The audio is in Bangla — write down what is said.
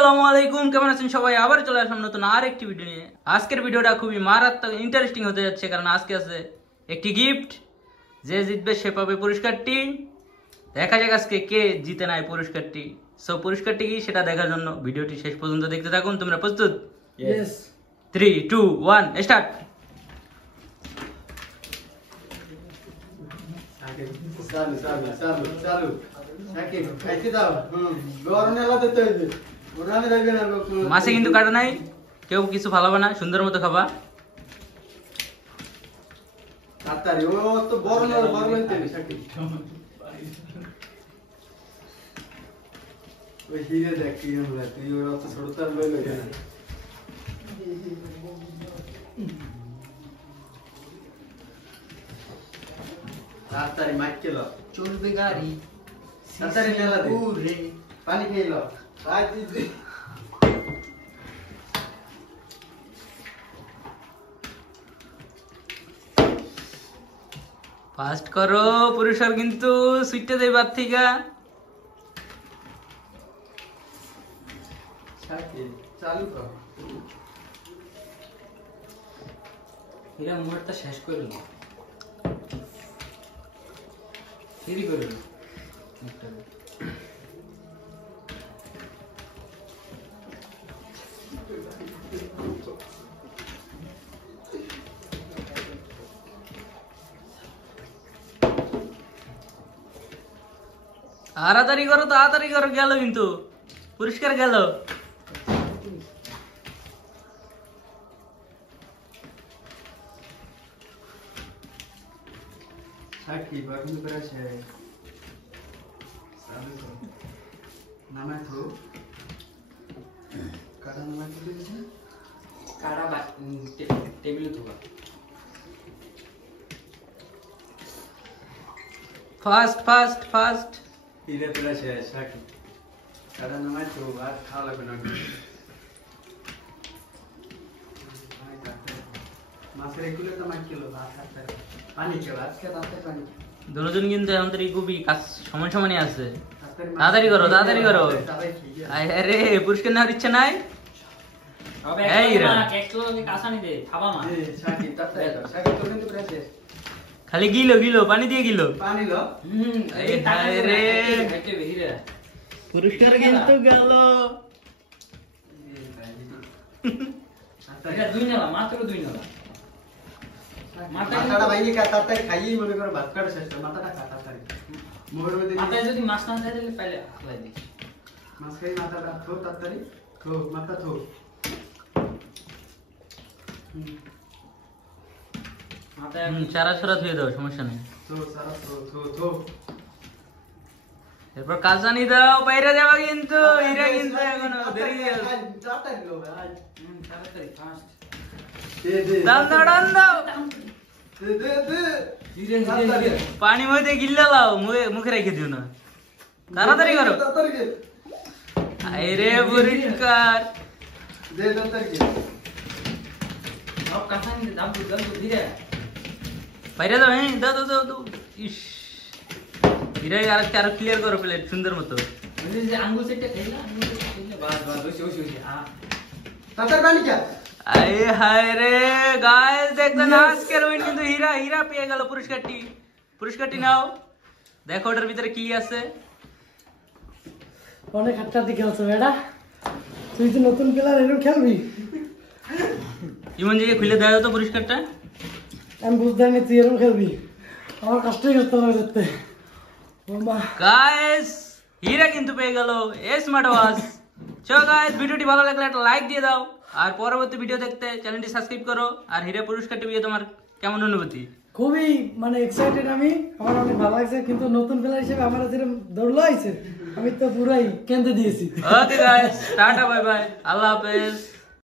আসসালামু আলাইকুম, কেমন আছেন সবাই? আবার চলে আসলাম নতুন আরেকটি ভিডিও নিয়ে। আজকের ভিডিওটা খুবই মারাত্মক ইন্টারেস্টিং হতে যাচ্ছে, কারণ আজকে আছে একটি গিফট। যে জিতবে সে পাবে পুরস্কারটি। দেখা যাক আজকে কে জিতে নেয় পুরস্কারটি। সো পুরস্কারটি কি সেটা দেখার জন্য ভিডিওটি শেষ পর্যন্ত দেখতে থাকুন। তোমরা প্রস্তুত? Yes. 3, 2, 1 স্টার্ট। মাছে কিন্তু কাটা নাই, কেউ কিছু ফালাবে না, সুন্দর মতো খাবা। তাড়াতাড়ি মাইক কেলো চলবে গাড়ি তাড়াতাড়ি মেলা দে রে পানি খেলো আজ দিদি ফাস্ট করো, পুরস্কার কিন্তু সুইটটা দেবার থেকে। চালু কর এরা মোড়টা শেষ করে না ফেরি করে না একটা তাড়াতাড়ি করো, গেল কিন্তু পুরস্কার গেল। সাকি বন্ধ করেছে চালু কর নামায় তো কাটা নামায় তো দিয়েছে কারা টেবিলে তো ফাস্ট ধীরে করেছে সাকি কাটা নামায় তো আর খাওয়া লাগবে না মাছের এগুলো তো মাইক কিলো ভাত খাতে পানি খেলো আজকে রাতে পানি দুজন কিন্তু আমাদের খুবই কাজ সময় সমানই আছে। তাড়াতাড়ি করো আরে পুরস্কার নেওয়ার ইচ্ছা নাই। খালি গিলো পানি দিয়ে গিলো পুরস্কার কিন্তু গেল। মাত্র 2 নালা মাথাটা ভাইয়ে কাটাটাই খাইয়ে মনে করো ভাত কাটা শেষ করে মাথাটা কাটাটাই মোহর মধ্যে মাথায় যদি মাছ না থাকে তাহলে পাইলে খালাই দিই মাছ খাই মাথাটা থো তাড়াতাড়ি থো মাথা থো মাথায় চারা ধুয়ে দাও, সমস্যা নেই। থো সারা থো এরপর কাজ জানি দাও, বাইরে যাওয়া কিন্তু এরা কিন্তু এখনো দেরি আছে। তাড়াতাড়ি গো ভাই তাড়াতাড়ি ফাস্ট দে টান দাও দে ধীরে ধীরে পানি মধ্যে গিল্লা লাও, মুখে রেখে দিও না। তাড়াতাড়ি করো আরে পুরস্কার দে তাড়াতাড়ি সব কাঁচা নিতে দাম ধীরে বাইরে দাও। হ্যাঁ দাও ইস এরা আরো ক্লিয়ার করো প্লেট সুন্দর মতো। যে আঙ্গুল সেটটা খেলা আঙ্গুল সেটটা খেলে বাস ওই তাড়াতাড়ি পানি খা আরে হায় রে গাইস, দেখলেন আজকের উইন কিন্তু হীরা পেয়ে গেল পুরস্কারটি নাও। দেখো ওটার ভিতরে কি আছে। অনেক হাতটা দিকে আছে বেটা, তুই তো নতুন প্লেয়ার এরকম খেলবি। ইমন জিকে খুলে দাও তো পুরস্কারটা। আমি বুঝতে পারিনি তুই এরকম খেলবি, আমার কষ্টই করতে হবে দেখতে। গাইস হীরা কিন্তু পেয়ে গেল স্মার্ট ওয়াচ। চলো গাইস, ভিডিওটি ভালো লাগলে একটা লাইক দিয়ে দাও, আর পরবর্তী ভিডিও দেখতে চ্যানেলটি সাবস্ক্রাইব করো। আর হীরা পুরস্কারটি পেয়ে তোমার কেমন অনুভূতি? খুবই এক্সাইটেড আমি, আমার অনেক ভালো লাগছে। কিন্তু নতুন প্লেয়ার হিসেবে আমার যেরকম দৌড়লো আইছে, আমি তো পুরাই কেন্দ্রে দিয়েছি। Okay guys, tata bye bye, আল্লাহ হাফেজ।